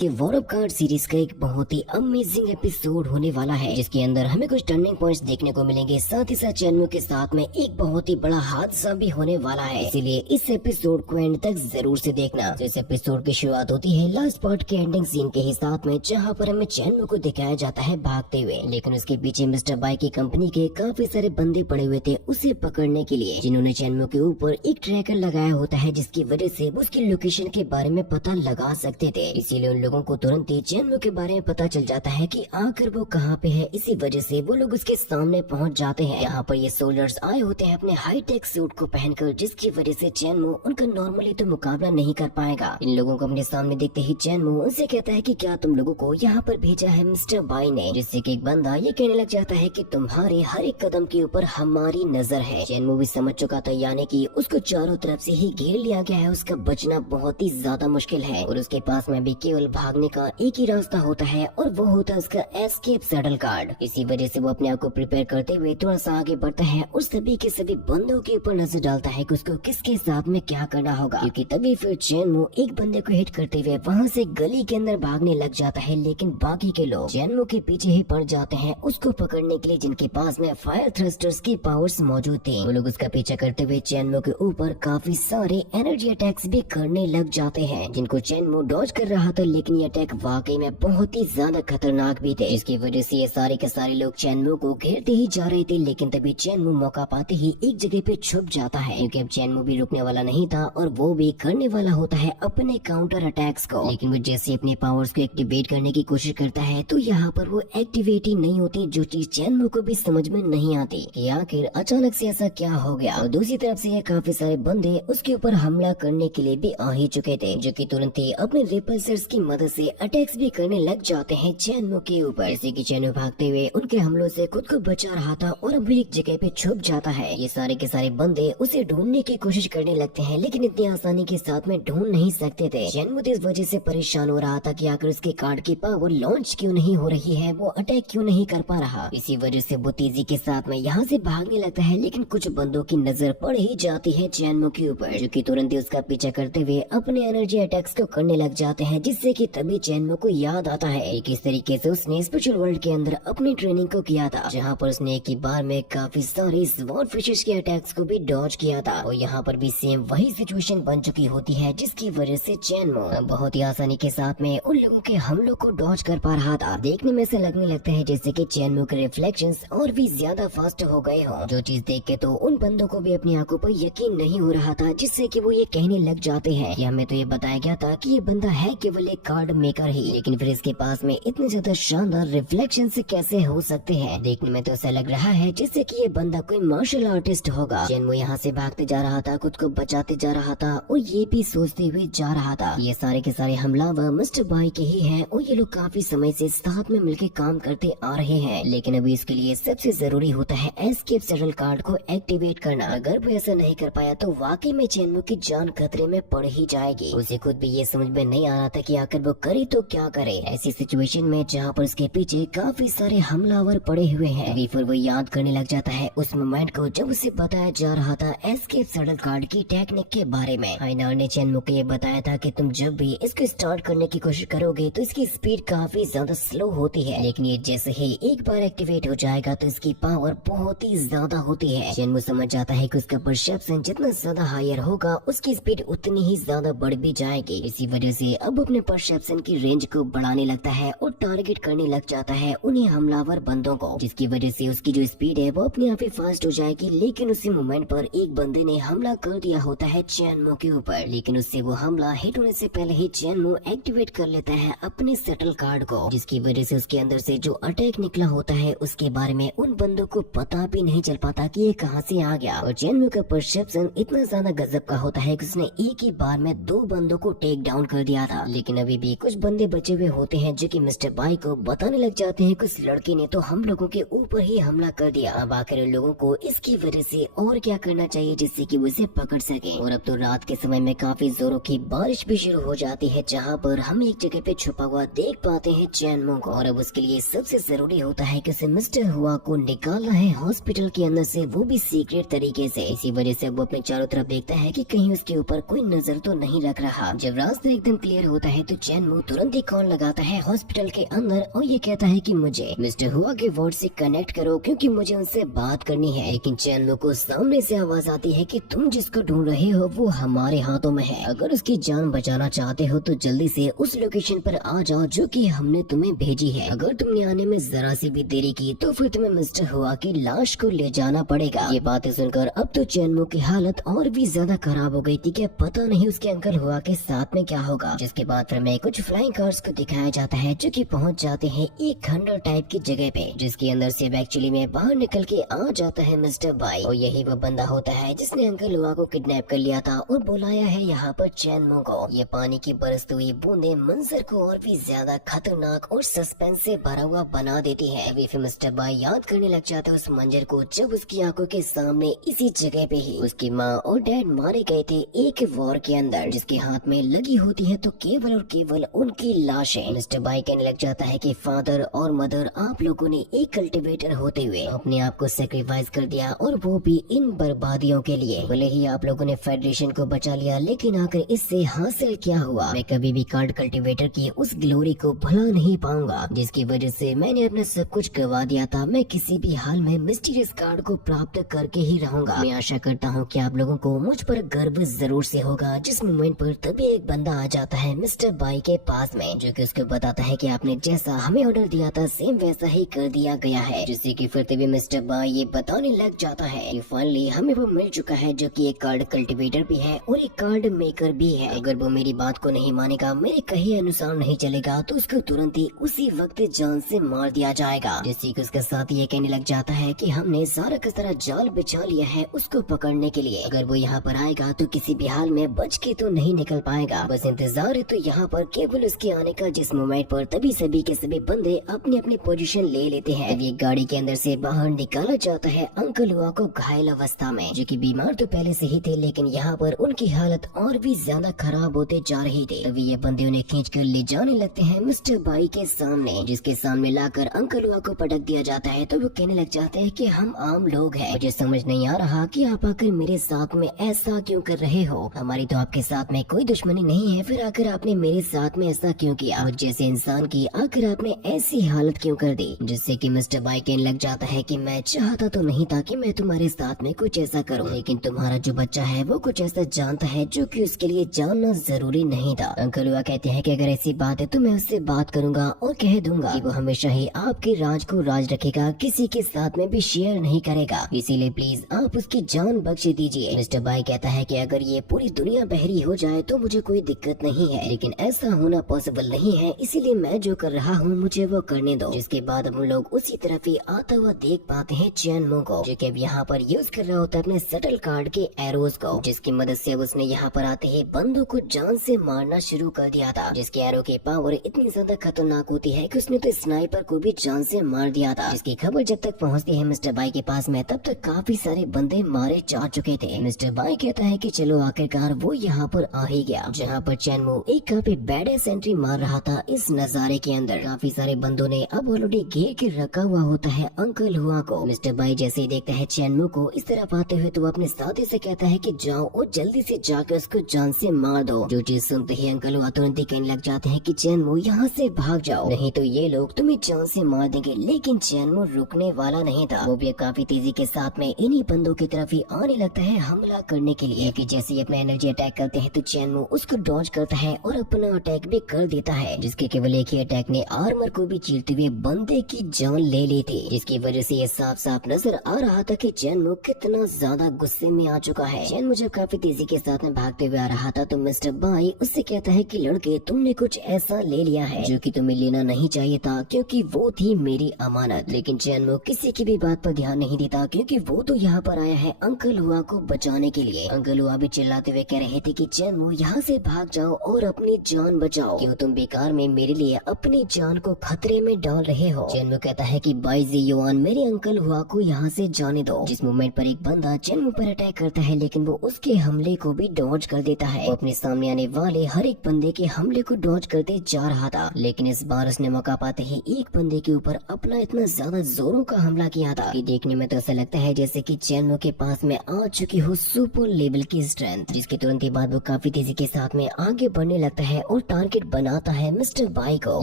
कि war of card series का एक बहुत ही अमेजिंग एपिसोड होने वाला है, जिसके अंदर हमें कुछ टर्निंग पॉइंट्स देखने को मिलेंगे। साथ ही साथ चैनलों के साथ में एक बहुत ही बड़ा हादसा भी होने वाला है, इसीलिए इस एपिसोड को एंड तक जरूर से देखना। तो इस एपिसोड की शुरुआत होती है लास्ट पार्ट के एंडिंग सीन के ही साथ में, जहाँ पर हमें चैनलों को दिखाया जाता है भागते हुए, लेकिन उसके पीछे मिस्टर बाई की कंपनी के काफी सारे बंदे पड़े हुए थे उसे पकड़ने के लिए, जिन्होंने चैनलों के ऊपर एक ट्रैकर लगाया होता है, जिसकी वजह से वो उसकी लोकेशन के बारे में पता लगा सकते थे। इसीलिए उन लोगों को तुरंत ही चैनलों के बारे में पता चल जाता है कि आखिर वो कहाँ पे है। इसी वजह से वो लोग उसके सामने पहुंच जाते हैं। यहाँ पर ये सोल्जर्स आए होते हैं अपने हाई टेक सूट को पहनकर, जिसकी वजह से चैनमो उनका नॉर्मली तो मुकाबला नहीं कर पाएगा। इन लोगों को अपने सामने देखते ही चैनमो उनसे कहता है कि क्या तुम लोगों को यहाँ पर भेजा है मिस्टर बाई ने, जिससे कि एक बंदा ये कहने लग जाता है कि तुम्हारे हर एक कदम के ऊपर हमारी नजर है। चैनमो भी समझ चुका था, यानी कि उसको चारों तरफ से ही घेर लिया गया है, उसका बचना बहुत ही ज्यादा मुश्किल है और उसके पास में भी केवल भागने का एक ही रास्ता होता है और वो होता है उसका एस्केप सैडल कार्ड। इसी वजह से वो अपने आप को प्रिपेयर करते हुए थोड़ा सा आगे बढ़ता है और सभी के सभी बंदों के ऊपर नजर डालता है कि उसको किसके साथ में क्या करना होगा, क्योंकि तभी फिर चैनमो एक बंदे को हिट करते हुए वहाँ से गली के अंदर भागने लग जाता है, लेकिन बाकी के लोग चैनमो के पीछे ही पड़ जाते हैं उसको पकड़ने के लिए, जिनके पास में फायर थ्रस्टर्स की पावर्स मौजूद थे। वो लोग उसका पीछा करते हुए चैनमो के ऊपर काफी सारे एनर्जी अटैक्स भी करने लग जाते हैं, जिनको चैनमो डॉज कर रहा था, लेकिन ये अटैक वाकई में बहुत ही ज्यादा खतरनाक भी थे, जिसकी वजह से ये सारे के सारे लोग चैनमो को घेरते ही जा रहे थे। लेकिन तभी चैनमो मौका पाते ही एक जगह पे छुप जाता है, क्योंकि अब चैनमो भी रुकने वाला नहीं था और वो भी करने वाला होता है अपने काउंटर अटैक्स को। लेकिन वो जैसे अपने पावर्स को एक्टिवेट करने की कोशिश करता है तो यहाँ पर वो एक्टिवेट ही नहीं होती, जो चीज चैनमो को भी समझ में नहीं आती कि आखिर अचानक से ऐसा क्या हो गया। और दूसरी तरफ से काफी सारे बंदे उसके ऊपर हमला करने के लिए भी आ ही चुके थे, जो कि तुरंत ही अपने रिपल्सर्स की मदद से अटैक्स भी करने लग जाते हैं चैनमो के ऊपर। जैसे कि चैनमो भागते हुए उनके हमलों से खुद को बचा रहा था और अब एक जगह पे छुप जाता है। ये सारे के सारे बंदे उसे ढूंढने की कोशिश करने लगते हैं, लेकिन इतनी आसानी के साथ में ढूंढ नहीं सकते थे। चैनमो इस वजह से परेशान हो रहा था कि आखिर उसके कार्ड की पावर लॉन्च क्यों नहीं हो रही है, वो अटैक क्यों नहीं कर पा रहा। इसी वजह से वो तेजी के साथ में यहाँ से भागने लगता है, लेकिन कुछ बंदों की नजर पड़ ही जाती है चैनमो के ऊपर, जो कि तुरंत ही उसका पीछा करते हुए अपने एनर्जी अटैक्स को करने लग जाते हैं, जिससे कि तभी चैनमो को याद आता है कि किस तरीके से उसने स्पिरिचुअल वर्ल्ड के अंदर अपनी ट्रेनिंग को किया था, जहाँ पर उसने एक ही बार में काफी सारे स्वॉर्ड फिशेस के अटैक्स को भी डॉज किया था। और यहाँ पर भी सेम वही सिचुएशन बन चुकी होती है, जिसकी वजह से चैनमो बहुत ही आसानी के साथ में उन लोगों के हमलों को डॉज कर पा रहा था। देखने में से लगने लगता है जैसे कि चैनमो के रिफ्लेक्शंस और भी ज्यादा फास्ट हो गए हो, जो चीज देख के तो उन बंदों को भी अपनी आंखों पर यकीन नहीं हो रहा था, जिससे कि वो ये कहने लग जाते हैं कि हमें तो ये बताया गया था कि ये बंदा है केवल एक कार्ड मेकर ही, लेकिन फिर इसके पास में इतने ज्यादा शानदार रिफ्लेक्शन से कैसे हो सकते हैं। देखने में तो ऐसा लग रहा है जैसे कि ये बंदा कोई मार्शल आर्टिस्ट होगा। चैनमो यहाँ से भागते जा रहा था, खुद को बचाते जा रहा था और ये भी सोचते हुए जा रहा था ये सारे के सारे हमलावर मिस्टर बाई के ही हैं और ये लोग काफी समय से साथ में मिलकर काम करते आ रहे हैं। लेकिन अभी इसके लिए सबसे जरूरी होता है एस्केप सैडल कार्ड को एक्टिवेट करना। अगर वो ऐसा नहीं कर पाया तो वाकई में चैनमो की जान खतरे में पड़ ही जाएगी। उसे खुद भी ये समझ में नहीं आ रहा था कि आखिर वो करे तो क्या करे ऐसी सिचुएशन में, जहाँ पर उसके पीछे काफी सारे हमलावर पड़े हुए हैं। अभी फिर वो याद करने लग जाता है उस मोमेंट को जब उसे बताया जा रहा था एस्केप सैडल कार्ड की टेक्निक के बारे में। आइनार ने चैनमो को ये बताया था कि तुम जब भी इसको स्टार्ट करने की कोशिश करोगे तो इसकी स्पीड काफी ज्यादा स्लो होती है, लेकिन ये जैसे ही एक बार एक्टिवेट हो जाएगा तो इसकी पावर बहुत ही ज्यादा होती है। चैनमो समझ जाता है कि उसका परसेप्शन जितना ज्यादा हायर होगा उसकी स्पीड उतनी ही ज्यादा बढ़ भी जाएगी। इसी वजह से अब अपने परसेप्शन की रेंज को बढ़ाने लगता है और टारगेट करने लग जाता है उन्हें हमलावर बंदों को, जिसकी वजह से उसकी जो स्पीड है वो अपने आप ही फास्ट हो जाएगी। लेकिन उसी मोमेंट पर एक बंदे ने हमला कर दिया होता है चैनमो के ऊपर, लेकिन उससे वो हमला हिट होने से पहले ही चैनमो एक्टिवेट कर लेता है अपने सैडल कार्ड को, जिसकी वजह से उसके अंदर से जो अटैक निकला होता है उसके बारे में उन बंदों को पता भी नहीं चल पाता कि ये कहां से आ गया। और चैनमो का परसेप्शन इतना ज्यादा गजब का होता है कि उसने एक ही बार में 2 बंदों को टेक डाउन कर दिया था। लेकिन अभी भी कुछ बंदे बचे हुए होते हैं जो कि मिस्टर बाई को बताने लग जाते हैं कि उस लड़के ने तो हम लोगों के ऊपर ही हमला कर दिया। अब आखिर उन लोगों को इसकी वजह से और क्या करना चाहिए जिससे कि वो इसे पकड़ सके। और अब तो रात के समय में काफी जोरों की बारिश भी शुरू हो जाती है, जहाँ पर हम एक जगह पे छुपा हुआ देख पाते हैं चैनमो को। और अब उसके लिए सबसे जरूरी होता है कि उसे मिस्टर हुआ को निकालना है हॉस्पिटल के अंदर से, वो भी सीक्रेट तरीके से। इसी वजह से वो अपने चारों तरफ देखता है कि कहीं उसके ऊपर कोई नजर तो नहीं रख रहा। जब रास्ता एकदम क्लियर होता है तो चैनमू तुरंत ही कॉल लगाता है हॉस्पिटल के अंदर और ये कहता है कि मुझे मिस्टर हुआ के वार्ड से कनेक्ट करो क्योंकि मुझे उनसे बात करनी है। लेकिन चैनमू को सामने से आवाज आती है कि तुम जिसको ढूंढ रहे हो वो हमारे हाथों में है। अगर उसकी जान बचाना चाहते हो तो जल्दी से उस लोकेशन पर आ जाओ जो कि हमने तुम्हें भेजी है। अगर तुमने आने में जरा सी भी देरी की तो फिर तुम्हें मिस्टर हुआ की लाश को ले जाना पड़ेगा। ये बातें सुनकर अब तो चैनमू की हालत और भी ज्यादा खराब हो गई थी कि पता नहीं उसके अंकल हुआ के साथ में क्या होगा। जिसके बाद फिर में कुछ फ्लाइंग कार्स को दिखाया जाता है जो कि पहुंच जाते हैं एक खंडर टाइप की जगह पे, जिसके अंदर से एक्चुअली में बाहर निकल के आ जाता है मिस्टर बाई। और यही वो बंदा होता है जिसने अंकल हुआ को किडनैप कर लिया था और बुलाया है यहाँ पर चैनमू को। ये पानी की बरसती हुई बूंदे मंजर को और भी ज्यादा खतरनाक और सस्पेंस से भरा हुआ बना देती है। अभी फिर मिस्टर बाई याद करने लग जाता है उस मंजर को जब उसकी आंखों के सामने इसी जगह पे ही उसकी माँ और डैड मारे गए थे एक वॉर के अंदर, जिसके हाथ में लगी होती है तो केवल और केवल उनकी लाशें। मिस्टर बाई कहने लग जाता है कि फादर और मदर आप लोगों ने एक कल्टीवेटर होते हुए अपने आप को सेक्रीफाइस कर दिया और वो भी इन बर्बादियों के लिए। भले ही आप लोगों ने फेडरेशन को बचा लिया लेकिन आखिर इससे हासिल क्या हुआ? मैं कभी भी कार्ड कल्टीवेटर की उस ग्लोरी को भुला नहीं पाऊंगा जिसकी वजह से मैंने अपना सब कुछ गवा दिया था। मैं किसी भी हाल में मिस्टीरियस कार्ड को प्राप्त करके ही रहूंगा। मैं आशा करता हूँ कि आप लोगों को मुझ पर गर्व जरूर से होगा। जिस मोमेंट पर तभी एक बंदा आ जाता है मिस्टर बाई के पास में जो कि उसको बताता है कि आपने जैसा हमें ऑर्डर दिया था सेम वैसा ही कर दिया गया है। जिससे कि फिर तभी मिस्टर बाई ये बताने लग जाता है कि फाइनली हमें वो मिल चुका है जो कि एक कार्ड कल्टीवेटर भी है और एक कार्ड मेकर भी है। अगर वो मेरी बात को नहीं मानेगा, मेरे कहे अनुसार नहीं चलेगा तो उसको तुरंत ही उसी वक्त जान से मार दिया जाएगा। जिससे कि उसके साथ ये कहने लग जाता है कि हमने सारा का सारा जाल बिछा लिया है उसको पकड़ने के लिए। अगर वो यहाँ पर आएगा तो किसी भी हाल में बच के तो नहीं निकल पाएगा। बस इंतजार है तो यहाँ पर केवल उसके आने का। जिस मोमेंट पर तभी सभी के सभी बंदे अपनी अपनी पोजीशन ले लेते हैं। अब ये गाड़ी के अंदर से बाहर निकाला जाता है अंकल हुआ को घायल अवस्था में, जो कि बीमार तो पहले से ही थे लेकिन यहाँ पर उनकी हालत और भी ज्यादा खराब होते जा रही थी। तभी ये बंदे उन्हें खींच कर ले जाने लगते हैं मिस्टर बाई के सामने, जिसके सामने लाकर अंकल हुआ को पटक दिया जाता है। तो वो कहने लग जाते हैं कि हम आम लोग हैं, मुझे समझ नहीं आ रहा कि आप आकर मेरे साथ में ऐसा क्यों कर रहे हो। हमारी तो आपके साथ में कोई दुश्मनी नहीं है, फिर आकर आपने मेरे साथ में ऐसा क्यों किया? मुझ जैसे इंसान की आखिर आपने ऐसी हालत क्यों कर दी? जिससे कि मिस्टर बाई कहने लग जाता है कि मैं चाहता तो नहीं था कि मैं तुम्हारे साथ में कुछ ऐसा करूं, लेकिन तुम्हारा जो बच्चा है वो कुछ ऐसा जानता है जो कि उसके लिए जानना जरूरी नहीं था। अंकल हुआ कहते हैं कि अगर ऐसी बात है तो मैं उससे बात करूंगा और कह दूंगा कि वो हमेशा ही आपके राज को राज रखेगा, किसी के साथ में भी शेयर नहीं करेगा। इसीलिए प्लीज आप उसकी जान बख्श दीजिए। मिस्टर बाई कहता है कि अगर ये पूरी दुनिया बहरी हो जाए तो मुझे कोई दिक्कत नहीं है, लेकिन ऐसा होना पॉसिबल नहीं है, इसीलिए मैं जो कर रहा हूँ मुझे वो करने दो। जिसके बाद हम लोग उसी तरफ ही आता हुआ देख पाते हैं चैनमू को, जो कि अब यहाँ पर यूज कर रहा होता है अपने शटल कार्ड के एरोज को, जिसकी मदद से उसने यहाँ पर आते ही बंदों को जान से मारना शुरू कर दिया था। जिसके एरो की पावर इतनी ज्यादा खतरनाक होती है कि उसने तो स्नाइपर को भी जान से मार दिया था। जिसकी खबर जब तक पहुँचती है मिस्टर बाई के पास में तब तक काफी सारे बंदे मारे जा चुके थे। मिस्टर बाई कहता है कि चलो आखिरकार वो यहाँ पर आ ही गया, जहाँ पर चैनमू एक काफी बैड एंट्री मार रहा था। इस नजारे के अंदर काफी सारे बंदों ने अब ऑलरेडी घेर के रखा हुआ होता है अंकल हुआ को। मिस्टर बाई जैसे ही देखता है चैनमू को इस तरफ आते हुए तो वो अपने साथी से कहता है कि जाओ और जल्दी से जाकर उसको जान से मार दो। जो चीज सुनते ही अंकल हुआ तुरंत ही कहने लग जाते हैं कि चैनमू यहाँ से भाग जाओ, नहीं तो ये लोग तुम्हें जान से मार देंगे। लेकिन चैनमू रुकने वाला नहीं था, वो भी काफी तेजी के साथ में इन्हीं बंदों की तरफ ही आने लगता है हमला करने के लिए। कि जैसे ही अपना एनर्जी अटैक करते हैं तो चैनमू उसको डॉज करता है और अपना अटैक भी कर देता है, जिसके केवल एक ही अटैक ने आर्मर को भी चीरते हुए बंदे की जान ले ली थी। जिसकी वजह से ये साफ साफ नजर आ रहा था कि चैनमू कितना ज्यादा गुस्से में आ चुका है। चैनमू जब काफी तेजी के साथ में भागते हुए आ रहा था तो मिस्टर बाई उससे कहता है कि लड़के तुमने कुछ ऐसा ले लिया है जो कि तुम्हें लेना नहीं चाहिए था, क्योंकि वो थी मेरी अमानत। लेकिन चैनमू किसी की भी बात पर ध्यान नहीं देता, क्योंकि वो तो यहाँ पर आया है अंकल हुआ को बचाने के लिए। अंकल हुआ भी चिल्लाते हुए कह रहे थे कि चैनमू यहाँ से भाग जाओ और अपनी जान बचाओ, क्यों तुम बेकार में मेरे लिए अपनी जान को खतरे में डाल रहे हो। चैनमू कहता है कि बाईजी युआन मेरे अंकल हुआ को यहाँ से जाने दो। जिस मोमेंट पर एक बंदा चैनमू पर अटैक करता है लेकिन वो उसके हमले को भी डॉज कर देता है। वो अपने सामने आने वाले हर एक बंदे के हमले को डॉज करते जा रहा था, लेकिन इस बार उसने मौका पाते ही एक बंदे के ऊपर अपना इतना ज्यादा जोरों का हमला किया था कि देखने में तो ऐसा लगता है जैसे कि चैनमू के पास में आ चुकी हो सुपर लेवल की स्ट्रेंथ। जिसके तुरंत ही बाद वो काफी तेजी के साथ में आगे बढ़ने लगता है और टारगेट बनाता है मिस्टर बाई को।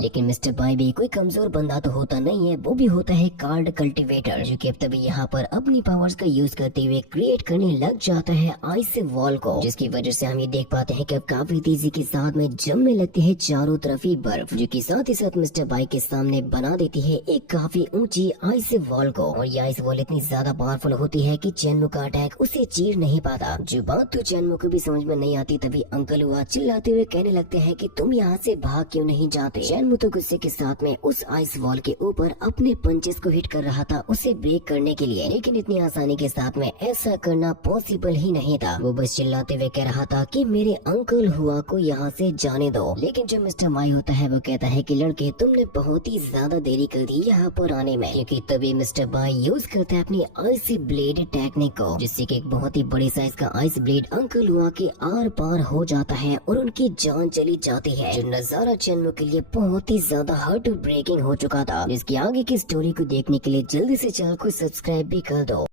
लेकिन मिस्टर बाई भी कोई कमजोर बंदा तो होता नहीं है, वो भी होता है कार्ड कल्टीवेटर, जो कि अब तभी यहाँ पर अपनी पावर्स का यूज करते हुए क्रिएट करने लग जाता है आइस वॉल को, जिसकी वजह से हम ये देख पाते हैं कि अब काफी तेजी के साथ में जमने लगती है चारों तरफ ही बर्फ, जो कि साथ ही साथ मिस्टर बाई के सामने बना देती है एक काफी ऊंची आइस वॉल को। और ये आइस वॉल इतनी ज्यादा पावरफुल होती है कि चैनमू का अटैक उसे चीर नहीं पाता। जो बात तो चैनमू को भी समझ में नहीं आती, तभी अंकल हुआ चिल्लाते हुए कहने लगते हैं कि तुम यहाँ से भाग क्यों नहीं जाते। चैनमू तो गुस्से के साथ में उस आइस वॉल के ऊपर अपने पंचेस को हिट कर रहा था उसे ब्रेक करने के लिए, लेकिन इतनी आसानी के साथ में ऐसा करना पॉसिबल ही नहीं था। वो बस चिल्लाते हुए कह रहा था कि मेरे अंकल हुआ को यहाँ से जाने दो। लेकिन जो मिस्टर माई होता है वो कहता है कि लड़के तुमने बहुत ही ज्यादा देरी कर दी यहाँ पर आने में, क्योंकि तभी मिस्टर माई यूज करता है अपनी आइस ब्लेड टेक्निक को, जिससे कि एक बहुत ही बड़ी साइज का आइस ब्लेड अंकल हुआ के आर पार हो जाता है और उनकी जान चली जाती है। जो नजारा चैनमू के लिए बहुत ही ज्यादा हार्ट ब्रेकिंग हो चुका था। जिसकी आगे की स्टोरी को देखने के लिए जल्दी से चैनल को सब्सक्राइब भी कर दो।